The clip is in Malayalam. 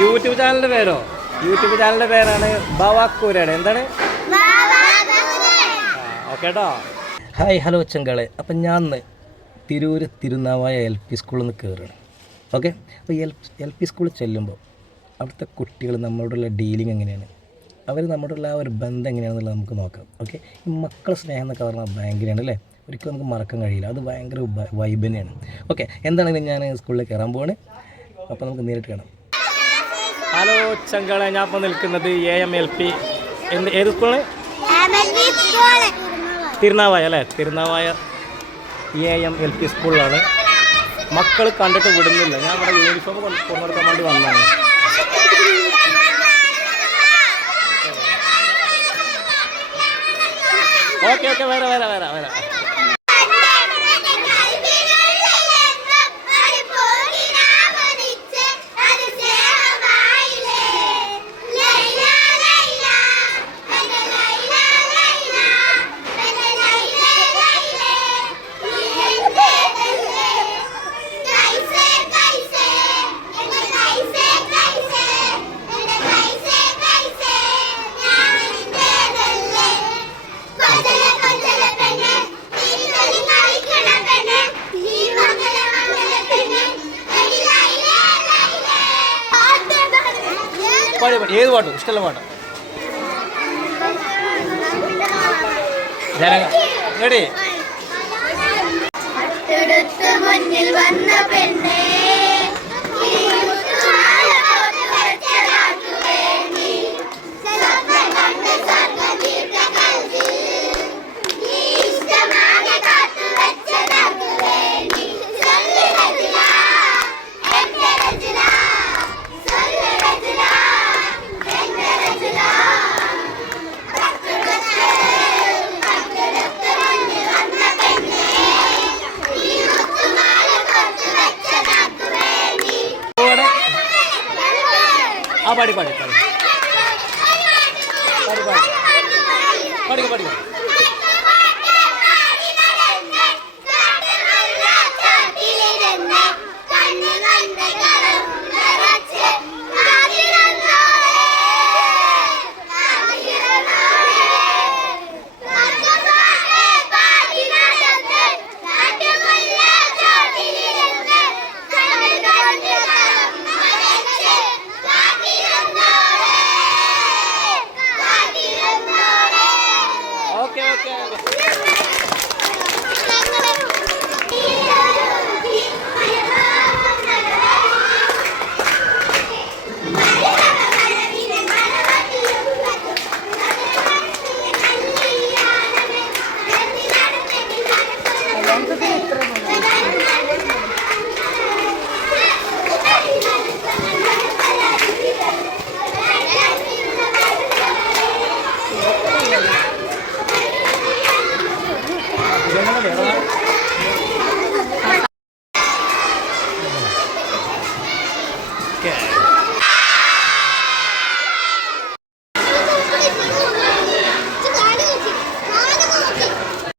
യൂട്യൂബ് ചാനലിൻ്റെ പേരോ? യൂട്യൂബ് ചാനലിൻ്റെ പേരാണ് ബവാക്കൂരയുടെ. എന്താണ്? ഓക്കെ കേട്ടോ. ഹായ് ഹലോ ചങ്കളെ. അപ്പം ഞാൻ തിരൂർ തിരുനാവായ LP സ്കൂളിൽ നിന്ന് കയറുകയാണ്. ഓക്കെ. അപ്പോൾ LP സ്കൂളിൽ ചെല്ലുമ്പോൾ അവിടുത്തെ കുട്ടികൾ നമ്മളോടുള്ള ഡീലിംഗ് എങ്ങനെയാണ്, അവർ നമ്മളോടുള്ള ആ ഒരു ബന്ധം എങ്ങനെയാണെന്നുള്ളത് നമുക്ക് നോക്കാം. ഓക്കെ. ഈ മക്കളെ സ്നേഹം എന്നൊക്കെ പറഞ്ഞാൽ ഭയങ്കരമാണ് അല്ലേ, ഒരിക്കലും നമുക്ക് മറക്കാൻ കഴിയില്ല. അത് ഭയങ്കര വൈബ് തന്നെയാണ്. ഓക്കെ. എന്താണെങ്കിലും ഞാൻ സ്കൂളിൽ കയറാൻ പോവാണ്. അപ്പോൾ നമുക്ക് നേരിട്ട് കാണാം. ഹലോ ചങ്കളെ, ഞാൻ ഇപ്പോൾ നിൽക്കുന്നത് AMLP ഏത് സ്കൂളാണ്? തിരുനാവായ അല്ലേ, തിരുനാവായ AMLP സ്കൂളിലാണ്. മക്കൾ കണ്ടിട്ട് വിടുന്നില്ല. ഞാൻ ഇവിടെ യൂണിഫോം കൊണ്ടുനടക്കാൻ വേണ്ടി വന്നതാണ്. ഓക്കെ ഓക്കെ, വരാം. ഏത് പാട്ടും ഇഷ്ടമുള്ള പാട്ടോ? റെഡി? മുന്നിൽ വന്ന പെണ്ണേ പാടി